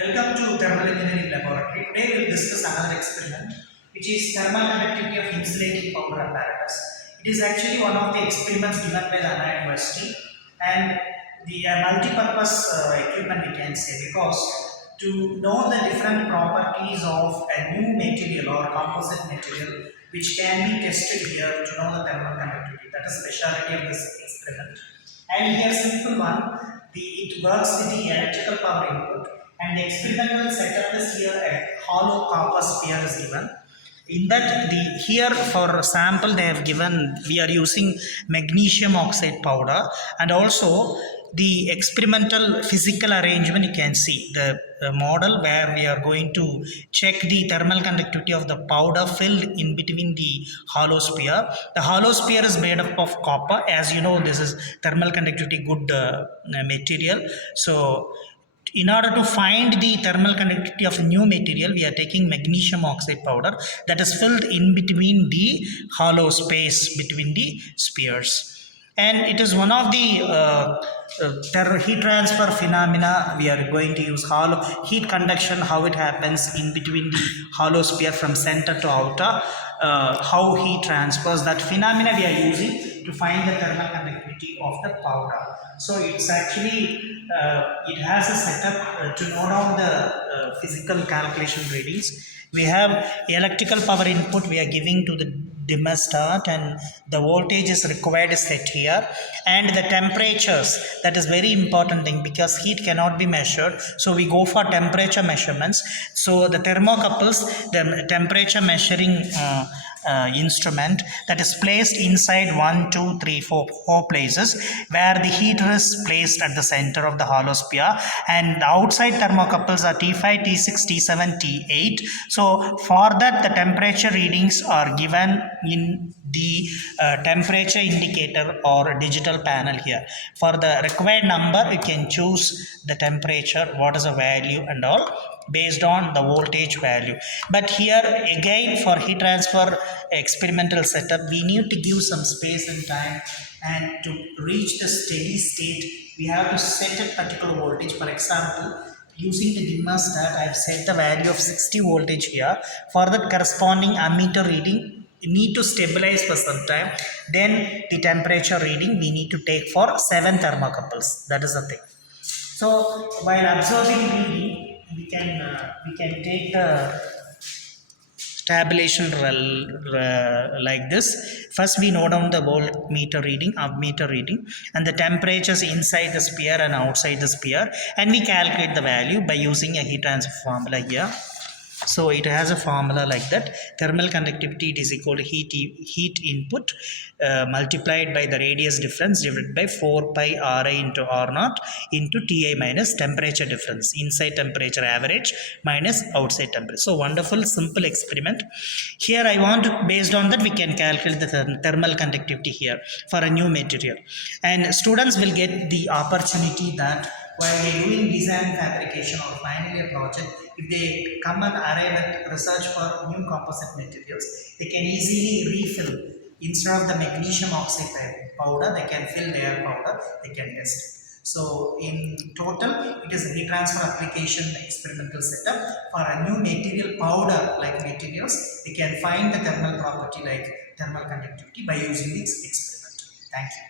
Welcome to Thermal Engineering Laboratory. Today we will discuss another experiment which is thermal conductivity of insulating powder apparatus. It is actually one of the experiments given by the Anna University and the multi-purpose equipment we can say, because to know the different properties of a new material or composite material which can be tested here to know the thermal conductivity. That is the speciality of this experiment. And here simple one, it works with the electrical power input, and the experimental setup is here a hollow copper sphere is given. In that, here for sample they have given, we are using magnesium oxide powder, and also the experimental physical arrangement. You can see the model where we are going to check the thermal conductivity of the powder filled in between the hollow sphere. The hollow sphere is made up of copper. As you know, this is thermal conductivity good material. So in order to find the thermal conductivity of a new material, we are taking magnesium oxide powder that is filled in between the hollow space between the spheres. And it is one of the heat transfer phenomena. We are going to use hollow heat conduction, how it happens in between the hollow sphere from center to outer, how heat transfers. That phenomena we are using to find the thermal conductivity of the powder. So it's actually it has a setup to note down the physical calculation readings. We have electrical power input we are giving to the dimmer start, and the voltage is required set here, and the temperatures, that is very important thing because heat cannot be measured, so we go for temperature measurements. So the thermocouples, the temperature measuring instrument that is placed inside 1, 2, 3, 4 places, where the heater is placed at the center of the hollow sphere, and the outside thermocouples are T5, T6, T7, T8. So for that, the temperature readings are given in the temperature indicator or digital panel here. For the required number, you can choose the temperature, what is the value and all, based on the voltage value. But here again, for heat transfer experimental setup, we need to give some space and time, and to reach the steady state we have to set a particular voltage. For example, using the dimmer stat, I have set the value of 60 voltage here. For the corresponding ammeter reading, you need to stabilize for some time. Then the temperature reading we need to take for 7 thermocouples. That is the thing. So while observing reading, we can take the tabulation like this. First we note down the voltmeter reading, ammeter reading, and the temperatures inside the sphere and outside the sphere, and we calculate the value by using a heat transfer formula here. So it has a formula like that. Thermal conductivity is equal to heat input multiplied by the radius difference divided by 4 pi Ri into R naught into Ti minus temperature difference, inside temperature average minus outside temperature. So wonderful simple experiment. Here I want to, based on that we can calculate the thermal conductivity here for a new material, and students will get the opportunity that while they are doing design fabrication or finally a project, if they come and arrive at research for new composite materials, they can easily refill. Instead of the magnesium oxide powder, they can fill their powder, they can test it. So in total, it is a heat transfer application experimental setup for a new material powder like materials. They can find the thermal property like thermal conductivity by using this experiment. Thank you.